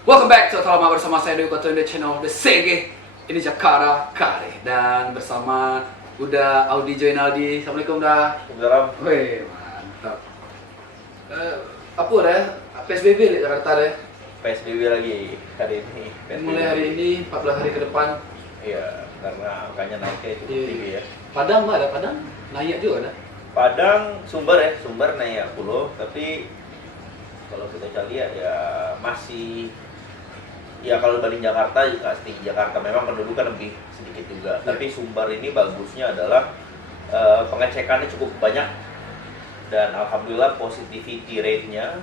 Welcome back to Talama bersama saya Dewi Koto di channel The CG. Ini Jakarta Kare dan bersama udah Audi Joinaldi. Assalamualaikum dah. Dalam Wih, mantap. Apa dah? PSBB di Jakarta deh. PSBB lagi hari ini. Mulai hari ini 14 hari ke depan. Iya, karena angkanya naiknya cukup Iya. tinggi ya. Padang mah ada Padang naik juga ada. Padang Sumber naik 10, tapi kalau kita lihat ya masih ya kalau dibanding Jakarta juga setinggi Jakarta, memang pendudukan lebih sedikit juga. Ya. Tapi Sumber ini bagusnya adalah pengecekannya cukup banyak dan alhamdulillah positivity rate-nya.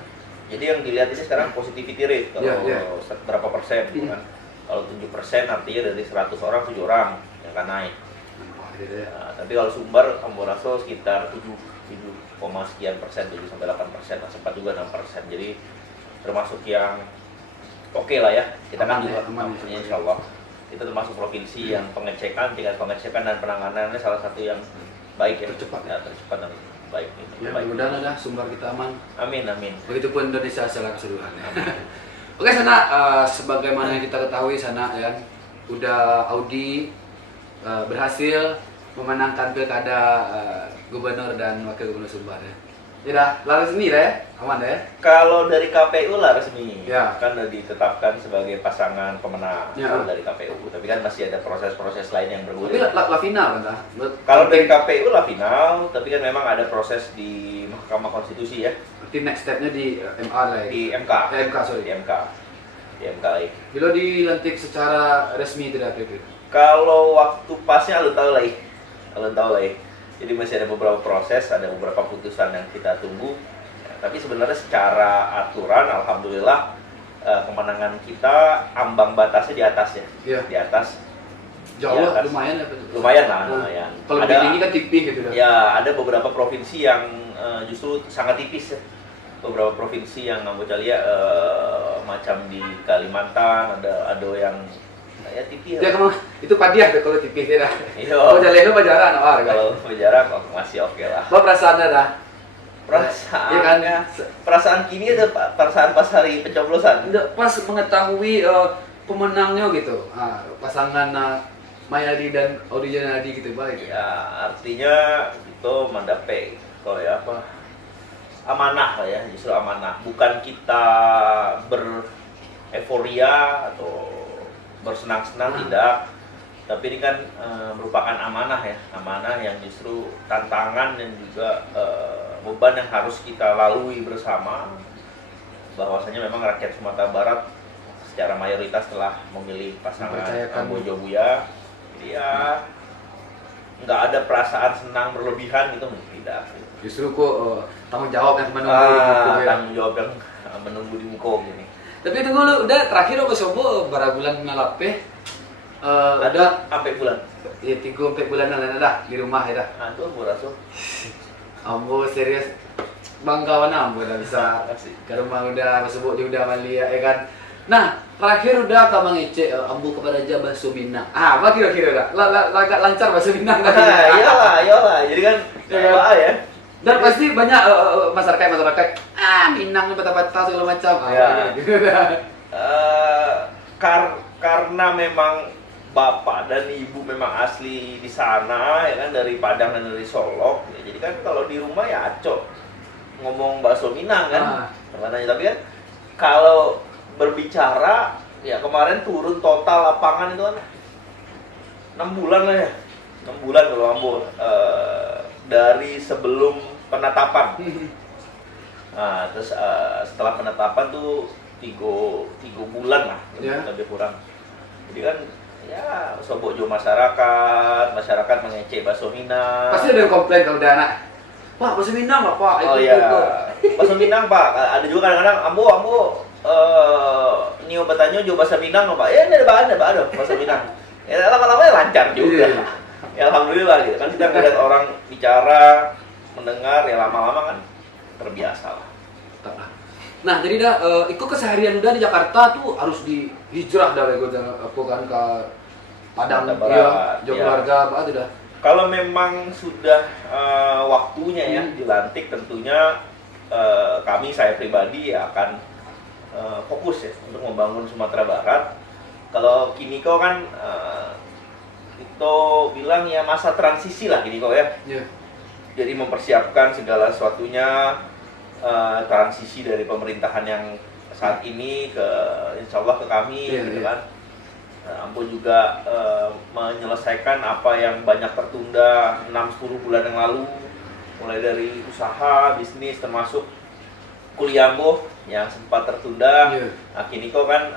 Jadi yang dilihat ini sekarang positivity rate kalau Ya. berapa persen kan. Kalau 7% artinya dari 100 orang 7 orang yang akan naik. Nah, tapi kalau Sumber Amboraso sekitar 7 sekian persen, 7 sampai 8%, sempat juga 6%. Jadi termasuk yang oke lah ya. Kita Aman kan juga ya, aman ya. insya Allah kita termasuk provinsi yang tingkat pengecekan dan penanganannya salah satu yang baik ya. Tercepat. Ya, tercepat dan baik. Ya, Baik. mudah-mudahan ada sumber kita aman. Amin. Begitupun Indonesia secara keseluruhan. Oke Sana, sebagaimana yang kita ketahui Sana ya, udah Audi berhasil memenangkan pilkada gubernur dan wakil gubernur Sumbar ya. Tidak, lalu sini dah ya, aman dah ya. Kalau dari KPU lah resmi, Ya. kan udah ditetapkan sebagai pasangan pemenang Ya. kalau dari KPU. Tapi kan masih ada proses-proses lain yang Tapi bergulir. la final kan dah. Kalau dari KPU lah final, tapi kan memang ada proses di Mahkamah Konstitusi ya, Berarti next stepnya di MA lah ya. di MK. MK sorry. Di MK lagi. Bila dilantik secara resmi tidak PPP. Kalau waktu pasnya lu tahu lah. Jadi masih ada beberapa proses, ada beberapa putusan yang kita tunggu. Ya, tapi sebenarnya secara aturan, alhamdulillah kemenangan kita ambang batasnya di atas ya. Iya. Di atas. Jauh Di atas. lumayan ya. Lumayan lah, lumayan. Kalau lebih tinggi kan tipis gitu dah. Ya, ada beberapa provinsi yang justru sangat tipis ya. Beberapa provinsi yang Amboja lihat macam di Kalimantan ada yang ya tipis. Ya kamu itu padiah deh kalau tipis ya dah. Iya. Kalau jalan itu pajaran kan. Kalau berjarak masih oke lah. Apa perasaannya dah? Perasaan, Iya kan? perasaan kini ada perasaan pas hari pencoblosan. Pas mengetahui pemenangnya gitu, pasangan Mayadi dan Audi Joinaldi gitu baik. Ya artinya itu mendapat kalau ya apa amanah lah ya, justru amanah. Bukan kita bereforia atau bersenang-senang tidak, tapi ini kan merupakan amanah ya, amanah yang justru tantangan dan juga beban yang harus kita lalui bersama, bahwasanya memang rakyat Sumatera Barat secara mayoritas telah memilih pasangan Amboja Buya. Jadi ya nggak ada perasaan senang berlebihan gitu, tidak. Justru kok tanggung jawab yang menunggu. Tanggung jawab yang menunggu di muka gini. Tapi tunggu lu, udah terakhir apa sobo berapa bulan ngalape? Ada sampai bulan. Ya 3-4 bulan dah di rumah ya dah. Aduh, gue rasa. Ambo serius bangga mana ambo dah bisa Kasih. ke rumah udah sebut dia udah balik ya kan. Nah, terakhir udah kamu ngecek ambo kepada aja bahasa Minang. Apa kira-kira dah? Agak lancar bahasa Minang kan? Iyalah. Jadi kan apa ya? Dan pasti banyak masyarakat Minang bata-bata segala macam. Ya. Gitu dah. Karena memang bapak dan ibu memang asli di sana ya kan, dari Padang dan dari Solok ya, jadi kan kalau di rumah ya acok ngomong bakso Minang kan pertanyaannya. Tapi kan kalau berbicara ya kemarin turun total lapangan itu kan 6 bulan lah ya, 6 bulan kalau Ambo dari sebelum penetapan. Nah, terus setelah penetapan tuh 3 bulan lah, Ya. lebih kurang. Jadi kan ya sobojo masyarakat mengecek bakso Minang. Pasti ada yang komplain kalau udah anak. Pak, bahasa Minang nggak Pak? Oh iya, bakso Minang Pak. Ada juga kadang-kadang ambo nio bertanya juga bahasa Minang Pak. Ini ada bahasa Minang. Ya lama-lama lancar juga. Iya. Ya alhamdulillah gitu kan, kita ngeliat orang bicara, mendengar ya lama-lama kan terbiasa lah. Nah, jadi dah ikut keseharian udah di Jakarta tuh harus dihijrah dah gue aku kan ke Padang Sumatera ya, Barat, jauh ya. keluarga apa tuh dah. Kalau memang sudah waktunya ya dilantik, tentunya saya pribadi ya akan fokus ya untuk membangun Sumatera Barat. Kalau Kiniko kan itu bilang ya masa transisi lah Kiniko ya. Iya. Jadi mempersiapkan segala sesuatunya, transisi dari pemerintahan yang saat ini ke insya Allah ke kami gitu kan. Ambo juga menyelesaikan apa yang banyak tertunda 6-10 bulan yang lalu, mulai dari usaha, bisnis, termasuk kuliah Ambo yang sempat tertunda. Nah, Kiniko kan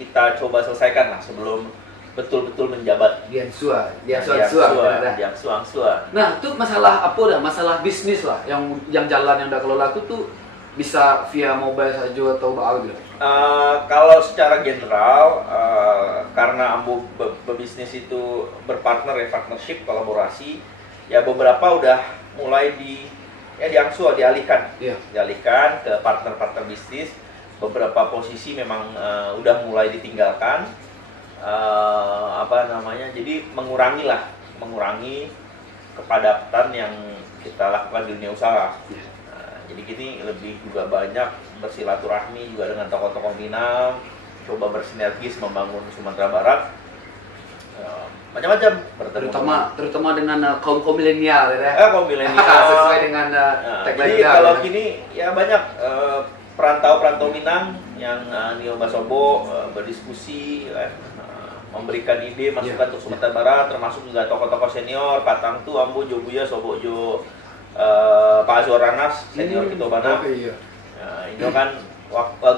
kita coba selesaikan lah sebelum betul-betul menjabat. Dian Sua. Nah, itu masalah apa dah? Masalah bisnis lah yang jalan yang udah kelola itu tuh bisa via mobile saja atau apa gitu. Kalau secara general, karena Ambo berbisnis itu berpartner ya, partnership, kolaborasi, ya beberapa udah mulai dialihkan ke partner-partner bisnis. Beberapa posisi memang udah mulai ditinggalkan, jadi mengurangi kepadatan yang kita lakukan di dunia usaha. Jadi gini lebih juga banyak bersilaturahmi juga dengan tokoh-tokoh Minang, coba bersinergis membangun Sumatera Barat, macam-macam. Terutama dengan kaum milenial ya. Kaum milenial. Sesuai dengan jadi kalau gini ya banyak perantau-perantau Minang yang Nio Basobo berdiskusi, memberikan ide masukan untuk Sumatera Barat, termasuk juga tokoh-tokoh senior, Patang Tu, Ambo, Jobuya, Sobojo, Pak Azwar Ranas, senior Kitobana. Ini kan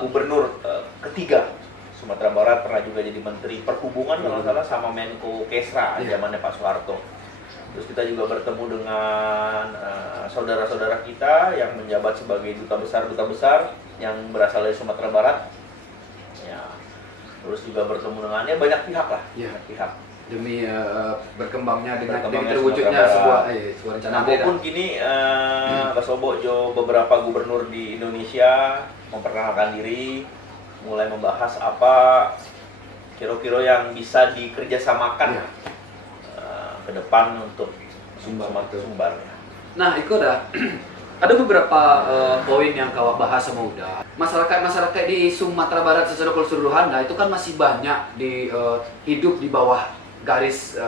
gubernur ketiga Sumatera Barat, pernah juga jadi Menteri Perhubungan kalau salah sama Menko Kesra zamannya Pak Soeharto. Terus kita juga bertemu dengan saudara-saudara kita yang menjabat sebagai duta besar yang berasal dari Sumatera Barat. Ya, terus juga bertemu dengannya banyak pihak lah, banyak pihak. Demi berkembangnya dengan terwujudnya sebuah rencana. Walaupun kini Basobo beberapa gubernur di Indonesia memperkenalkan diri, mulai membahas apa kira-kira yang bisa dikerjasamakan ke depan untuk sumbernya. Nah, itu ada beberapa poin yang kau bahas sama udah. Masyarakat di Sumatera Barat secara keseluruhan, nah itu kan masih banyak hidup di bawah garis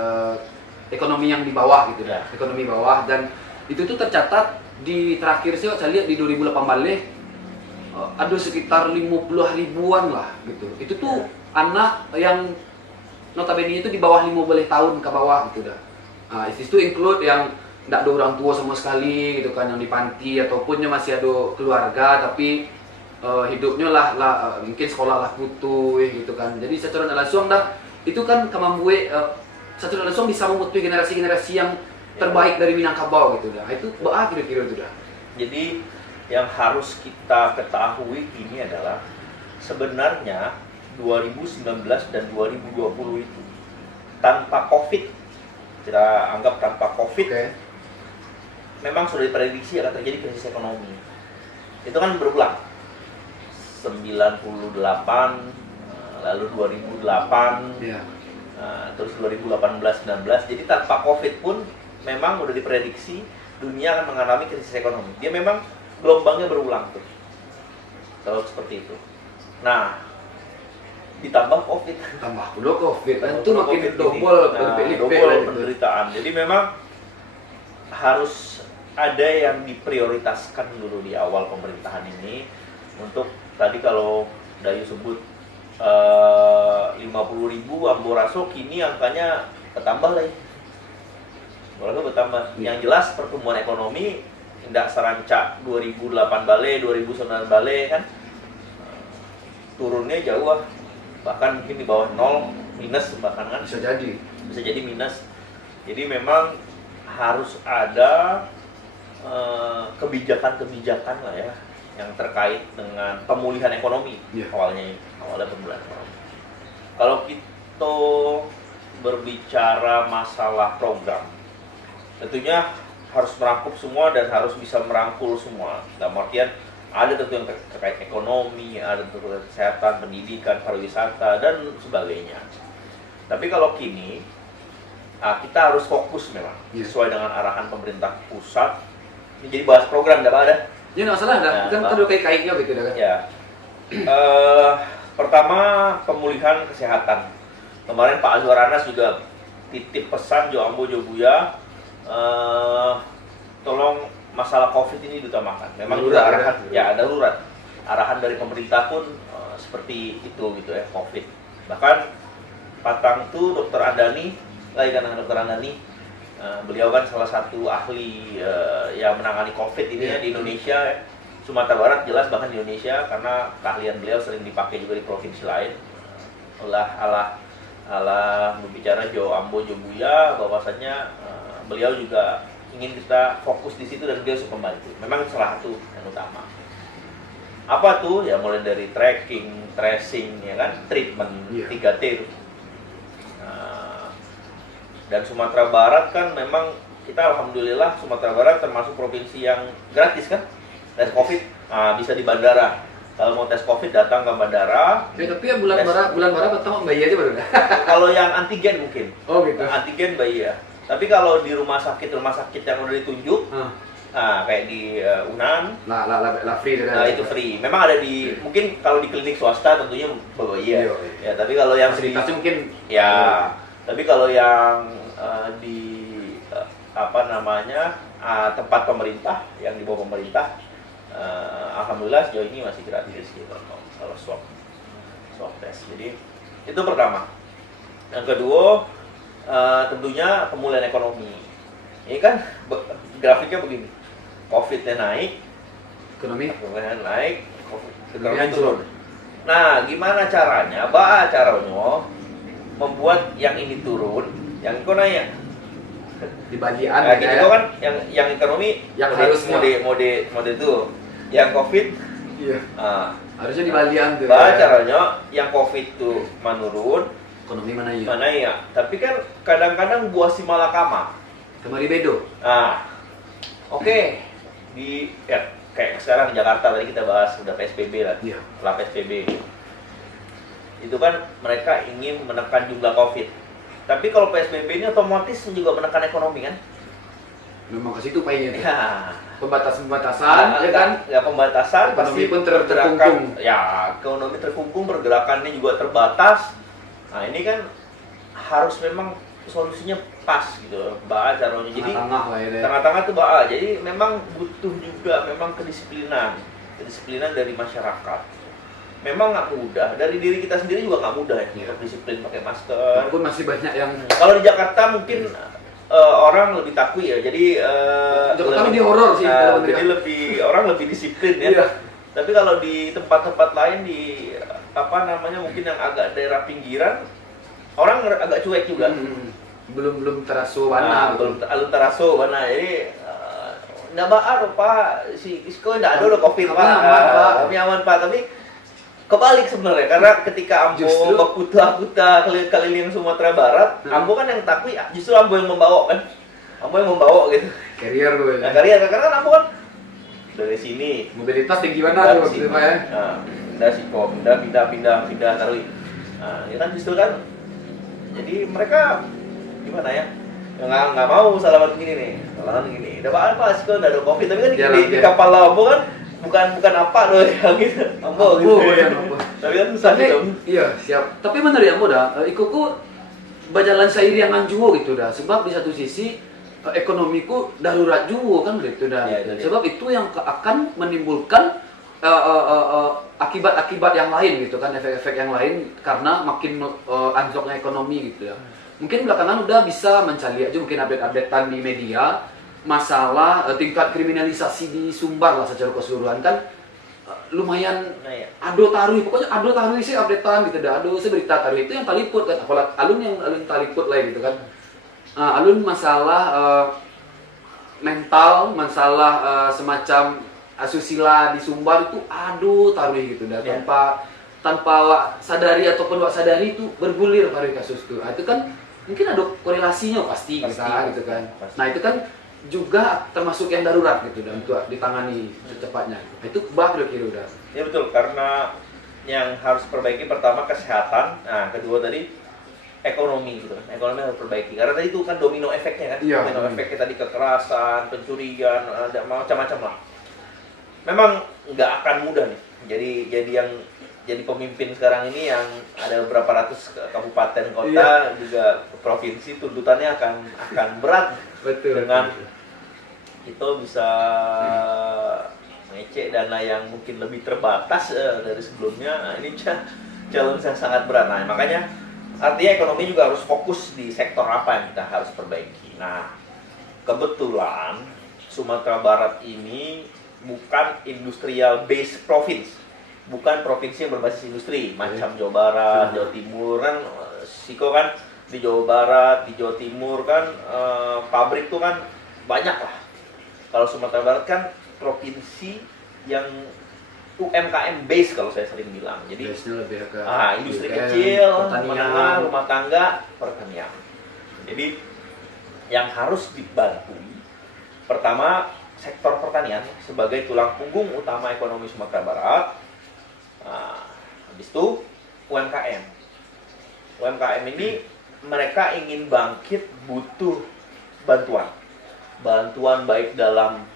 ekonomi yang di bawah gitu ya. Ekonomi bawah, dan itu tuh tercatat di terakhir saya lihat di 2018 ada sekitar 50 ribuan lah gitu. Itu tuh anak yang notabene itu di bawah 15 tahun ke bawah gitu dah. Nah, itu include yang tidak ada orang tua sama sekali gitu kan, yang di panti ataupun masih ada keluarga tapi hidupnya mungkin sekolah lah putu gitu kan. Jadi secara langsung dah itu kan kemampuan secara langsung bisa memutui generasi-generasi yang terbaik dari Minangkabau gitu dah. Itu kira-kira itu dah. Jadi yang harus kita ketahui ini adalah sebenarnya 2019 dan 2020 itu tanpa COVID, kita anggap tanpa COVID, memang sudah diprediksi akan terjadi krisis ekonomi. Itu kan berulang 98, lalu 2008, terus 2018-19. Jadi tanpa COVID pun memang sudah diprediksi dunia akan mengalami krisis ekonomi. Dia memang gelombangnya berulang tuh, selalu seperti itu. Nah, ditambah COVID, itu makin double penderitaan. Jadi memang harus ada yang diprioritaskan dulu di awal pemerintahan ini untuk tadi kalau Dayu sebut 50.000 Amboraso, kini angkanya bertambah lagi. Yang jelas pertumbuhan ekonomi tidak serancak 2008 balik, 2009 balik kan, turunnya jauh, bahkan mungkin di bawah 0, minus bahkan kan, bisa jadi minus. Jadi memang harus ada kebijakan-kebijakan lah ya yang terkait dengan pemulihan ekonomi. Awalnya pemulihan ekonomi. Kalau kita berbicara masalah program, tentunya harus merangkup semua dan harus bisa merangkul semua. Dalam artian ada tentu yang terkait ekonomi, ada tentu terkait kesehatan, pendidikan, pariwisata dan sebagainya. Tapi kalau kini kita harus fokus memang sesuai dengan arahan pemerintah pusat. Ini jadi bahas program, tidak ada. Ya nggak salah dah, Nah, kan Pak. ada kayak-kayaknya gitu dah kan. Ya. Pertama pemulihan kesehatan. Kemarin Pak Azwar Anas juga titip pesan Jo Ambo Jo Buya, tolong masalah COVID ini diutamakan. Memang juga Darurat, arahan, ya. ya darurat. Arahan dari pemerintah pun seperti itu gitu ya, COVID. Bahkan Patang tuh Dokter Andani, lagi kan dengan Dokter Andani, beliau kan salah satu ahli yang menangani COVID ini ya di Indonesia, ya. Sumatera Barat jelas, bahkan di Indonesia, karena keahlian beliau sering dipakai juga di provinsi lain. Allah berbicara Jo Ambo Jo Buya, bahwasannya beliau juga ingin kita fokus di situ dan beliau suka membantu. Memang itu salah satu yang utama. Apa tuh? Ya mulai dari tracking, tracing, ya kan, treatment, 3T itu. Dan Sumatera Barat kan memang kita alhamdulillah Sumatera Barat termasuk provinsi yang gratis kan tes COVID, bisa di bandara. Kalau mau tes COVID datang ke bandara. Ya, tapi ya bulan Maret pertama bayi aja baru dah. Kalau yang antigen mungkin. Oh gitu. Antigen bayi ya. Tapi kalau di rumah sakit yang udah ditunjuk, kayak di Unan, Lah free dah. nah itu free. Memang ada di mungkin kalau di klinik swasta tentunya bayi ya. Ya tapi kalau yang fasilitasnya mungkin ya. Tapi kalau yang di apa namanya tempat pemerintah, yang di bawah pemerintah, alhamdulillah sejauh ini masih gratis gitu kalau swab test. Jadi itu pertama. Yang kedua tentunya pemulihan ekonomi. Ini kan grafiknya begini, COVID-nya naik, ekonomi naik, ekonomi turun. Nah, gimana caranya? Caranya membuat yang ini turun, yang itu naik. di Balian Nah, gitu kan yang ekonomi yang harusnya mode itu, yang COVID. Iya. Harusnya di Balian tuh. Caranya yang COVID tuh menurun, ekonomi mana ya. Tapi kan kadang-kadang buah si malakama. Kemari bedo. Oke. Kayak sekarang di Jakarta tadi kita bahas udah PSBB lah. Iya. Setelah PSBB. Itu kan mereka ingin menekan jumlah COVID. Tapi kalau PSBB ini otomatis juga menekan ekonomi kan? Memang ke situ paynya tuh. Ya. Pembatasan, ya kan? Ya pembatasan Ekonomi pasti pun pergerakan. terkungkung. Ya, ekonomi terkungkung, pergerakannya juga terbatas. Nah, ini kan harus memang solusinya pas gitu, caranya. Jadi Tengah-tengah lah ya. tengah-tengah tuh jadi memang butuh juga memang kedisiplinan dari masyarakat. Memang nggak mudah, dari diri kita sendiri juga nggak mudah ya, untuk disiplin pakai masker. Walaupun masih banyak yang Kalau di Jakarta mungkin orang lebih takut ya, jadi Jakarta lebih horor sih. jadi orang lebih disiplin ya. Iya. Tapi kalau di tempat-tempat lain di mungkin yang agak daerah pinggiran, orang agak cuek juga. Belum teraso mana. Belum teraso mana. Jadi nggak Pak, si Isko nggak ada udah COVID Pak. Kami aman Pak, tapi kebalik sebenarnya, karena ketika Ambo berputar-putar keliling Sumatera Barat, Ambo kan yang takut, justru Ambo yang membawa kan, Ambo yang membawa gitu. Carrier gue. Nah, karena kan Ambo kan dari sini. Mobilitas tinggi mana tuh waktu itu Pak ya? Pindah Siko, pindah taruh. Nah, ini kan justru kan, jadi mereka gimana ya? Nggak mau salaman gini nih, salaman gini. Udah apa Siko nggak ada COVID, tapi kan di kapal Ambo kan bukan apa loh yang gitu, Ambo gitu. Tapi kan susah gitu. Iya, siap. Tapi bener ya, Ambo dah. Ikuku berjalan seiring yang anjuwo gitu dah. Sebab di satu sisi ekonomiku darurat juga kan gitu dah. Ya. Sebab itu yang akan menimbulkan akibat-akibat yang lain gitu kan, efek-efek yang lain karena makin anjloknya ekonomi gitu ya. Mungkin belakangan udah bisa mencari aja mungkin update-updatean di media masalah tingkat kriminalisasi di Sumbar lah secara keseluruhan kan lumayan ado tarui, pokoknya ado tarui sih updatean gitu dah. Ado sih berita tarui itu yang taliput kan, apalagi alun taliput lah gitu kan. Alun masalah mental, masalah semacam asusila di Sumbar itu aduh tarui gitu dah. Tanpa wak sadari ataupun wak sadari itu bergulir tarui kasus itu. Itu kan mungkin ada korelasinya pasti. Gitu kan. Pasti. Nah itu kan juga termasuk yang darurat gitu dan untuk ditangani secepatnya. Itu bah kira-kira udah. Ya betul, karena yang harus perbaiki pertama kesehatan, nah kedua tadi ekonomi gitu. Ekonomi harus perbaiki. Karena tadi itu kan domino efeknya kan. Iya, domino efeknya tadi kekerasan, pencurian, ada macam-macam lah. memang nggak akan mudah nih. Jadi pemimpin sekarang ini yang ada beberapa ratus kabupaten kota juga provinsi, tuntutannya akan berat. Betul. Dengan itu bisa mengecek dana yang mungkin lebih terbatas dari sebelumnya. Nah, ini challenge yang sangat berat. Nah, makanya artinya ekonomi juga harus fokus di sektor apa yang kita harus perbaiki. Nah, kebetulan Sumatera Barat ini bukan industrial based province, bukan provinsi yang berbasis industri macam Jawa Barat, Jawa Timur kan. Siko kan di Jawa Barat, di Jawa Timur kan pabrik tuh kan banyak lah. Kalau Sumatera Barat kan provinsi yang UMKM base kalau saya sering bilang. Jadi lebih ke industri UMKM, kecil, pertanian, menengah, rumah tangga, pertanian. Jadi yang harus dibantu pertama sektor pertanian sebagai tulang punggung utama ekonomi Sumatera Barat. Habis itu UMKM. UMKM ini mereka ingin bangkit, butuh bantuan baik dalam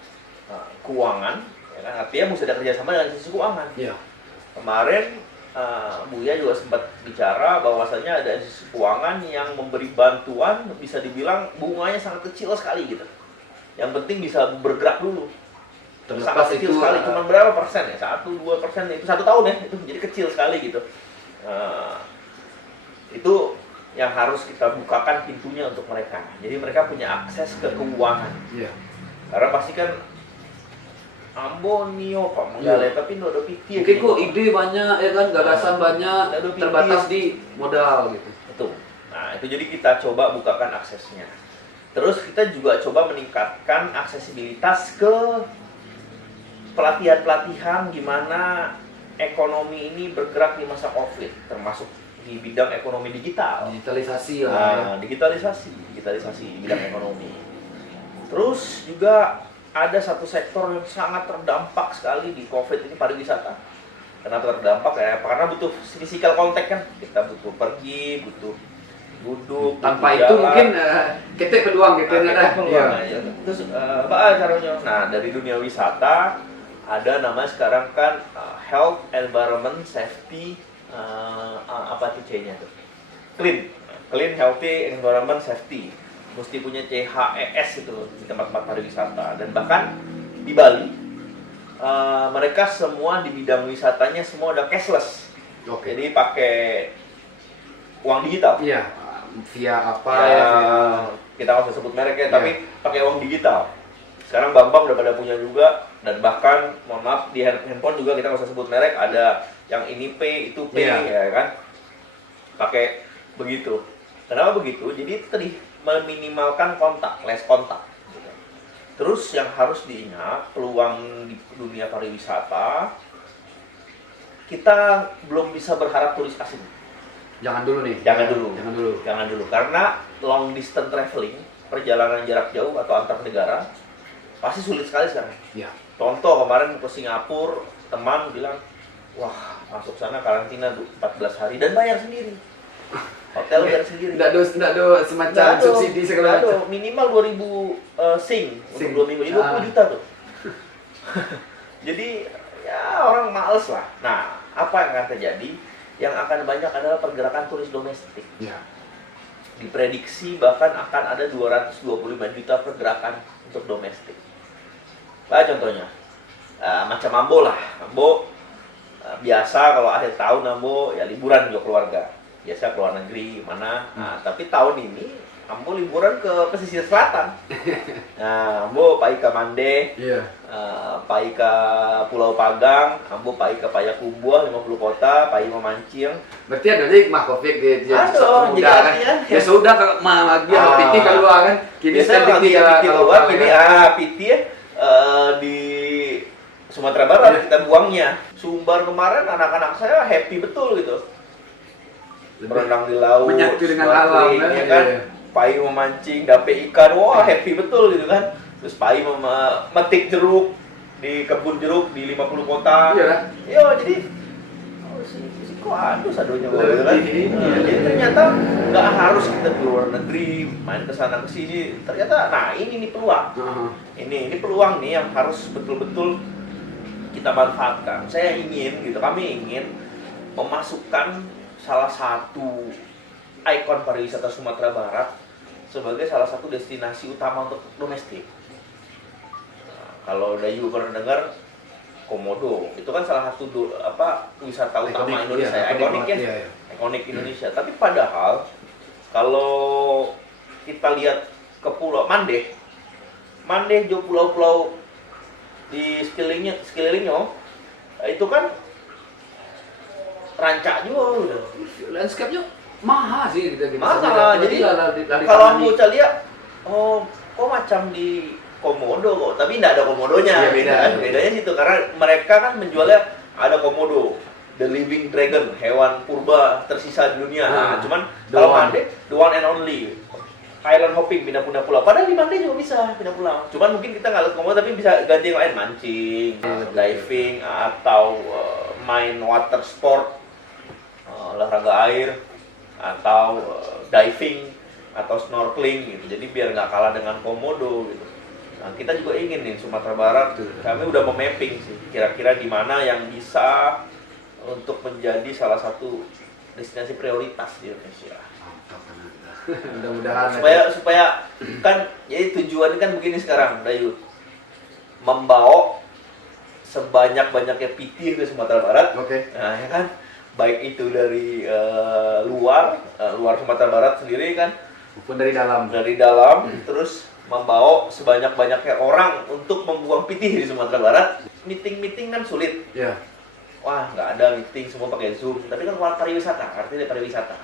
keuangan, ya kan? Artinya mesti ada kerjasama dengan sisi keuangan. Iya. Kemarin Buya juga sempat bicara bahwasanya ada sisi keuangan yang memberi bantuan, bisa dibilang bunganya sangat kecil sekali gitu. Yang penting bisa bergerak dulu. Terlepas Sangat kecil itu sekali, cuma berapa persen ya? 1-2% itu 1 tahun ya, itu jadi kecil sekali gitu. Itu yang harus kita bukakan pintunya untuk mereka. Jadi mereka punya akses ke keuangan. Iya. Karena pasti kan Ambonio Pak Menggale, tapi nggak ada pikir. Mungkin kok ide banyak ya kan, gagasan banyak, terbatas di modal gitu. Betul. Nah, itu jadi kita coba bukakan aksesnya. Terus kita juga coba meningkatkan aksesibilitas ke pelatihan-pelatihan gimana ekonomi ini bergerak di masa Covid, termasuk di bidang ekonomi digital. Digitalisasi lah. Digitalisasi di bidang ekonomi. Terus juga ada satu sektor yang sangat terdampak sekali di Covid ini, pariwisata. Kenapa terdampak ya? Karena butuh physical contact kan. Kita butuh pergi, butuh duduk. Tanpa butuh itu jalan. mungkin kita peluang gitu Kita ya. peluang aja. Terus apa caranya? Nah, dari dunia wisata ada namanya sekarang kan health, environment, safety, apa tuh C-nya tuh? Clean, healthy, environment, safety. Mesti punya CHES itu di tempat-tempat pariwisata. Dan bahkan di Bali mereka semua di bidang wisatanya semua udah cashless. Oke. Jadi pakai uang digital. Iya. Via apa ya? Kita nggak usah sebut merek ya, tapi pakai uang digital. Sekarang bank-bank udah pada punya juga, dan bahkan mohon maaf di handphone juga kita nggak usah sebut merek, ada yang ini pay itu pay ya kan, pakai begitu. Kenapa begitu? Jadi tadi meminimalkan kontak, less kontak. Gitu. Terus yang harus diingat, peluang di dunia pariwisata, kita belum bisa berharap turis asing. Jangan dulu nih. Jangan dulu. Karena long distance traveling, perjalanan jarak jauh atau antar negara, pasti sulit sekali sekarang. Iya. Contoh kemarin ke Singapura, teman bilang, wah masuk sana karantina 14 hari dan bayar sendiri. Hotel bayar sendiri. Nggak ada semacam subsidi segala macam. Minimal 2.000 sing untuk 2 minggu, 20 juta tuh. Jadi ya orang males lah. Nah, apa yang akan terjadi? Yang akan banyak adalah pergerakan turis domestik. Iya. Diprediksi bahkan akan ada 225 juta pergerakan untuk domestik. Contohnya, macam Ambo lah. Ambo biasa kalau akhir tahun Ambo ya liburan juga keluarga. Biasa keluar negeri mana. Nah, tapi tahun ini Ambo liburan ke pesisir selatan. Nah, Ambo pai ke Mande, pai ke Pulau Pagang, Ambo pai ke Payakumbuh 50 kota, pai memancing. Berarti ada hikmah Covid dia Aduh, muda kan. Ya sudah kalau lagi PT keluar kan. Kini biasa PT keluar, kini PT di Sumatera Barat kita buangnya. Sumbar kemarin anak-anak saya happy betul gitu. Berenang di laut, menyatu dengan alam ya kan. Pai memancing, dapet ikan, wah happy betul gitu kan. Terus pai memetik jeruk di kebun jeruk di 50 kota. Iya kan? Yo, jadi si kok aduh sadonya gitu kan. Jadi ternyata nggak harus kita ke luar negeri, main ke sana ke sini. Ternyata nah ini nih peluang. Ini peluang nih yang harus betul-betul kita manfaatkan. Saya ingin gitu, kami ingin memasukkan salah satu ikon pariwisata Sumatera Barat sebagai salah satu destinasi utama untuk domestik. Nah, kalau Dayu pernah dengar Komodo, itu kan salah satu wisata utama Indonesia, iya, ikonik ya, iya. ikonik Indonesia. Tapi padahal kalau kita lihat ke Pulau Mandeh, jo pulau-pulau di sekelilingnya itu kan rancak juga udah. Landscape-nya mahal sih kita Mahal, jadi kalau mau lihat, oh kok macam di Komodo kok, tapi tidak ada komodonya. Iya, beda. Kan? Bedanya situ karena mereka kan menjualnya ada komodo, the living dragon, hewan purba tersisa di dunia. Nah, cuman kalau Mandeh, the one and only. Island hopping, pindah-pindah pulau. Padahal di Mandeh juga bisa pindah pulau. Cuman mungkin kita nggak lihat komodo, tapi bisa ganti yang lain, mancing, diving, atau main water sport, olahraga air, atau diving, atau snorkeling gitu. Jadi biar nggak kalah dengan komodo gitu. Nah, kita juga ingin nih Sumatera Barat, kami udah memapping sih kira-kira di mana yang bisa untuk menjadi salah satu destinasi prioritas di Indonesia. Mudah-mudahan supaya kan jadi tujuannya kan begini sekarang, Dayu, membawa sebanyak-banyaknya PT ke Sumatera Barat. Oke. Nah, ya kan, baik itu dari luar Sumatera Barat sendiri kan, maupun dari dalam. Terus membawa sebanyak-banyaknya orang untuk membuang pitih di Sumatera Barat. Meeting kan sulit. Ya. Wah, nggak ada meeting, semua pakai Zoom. Tapi kan pariwisata, artinya pariwisata.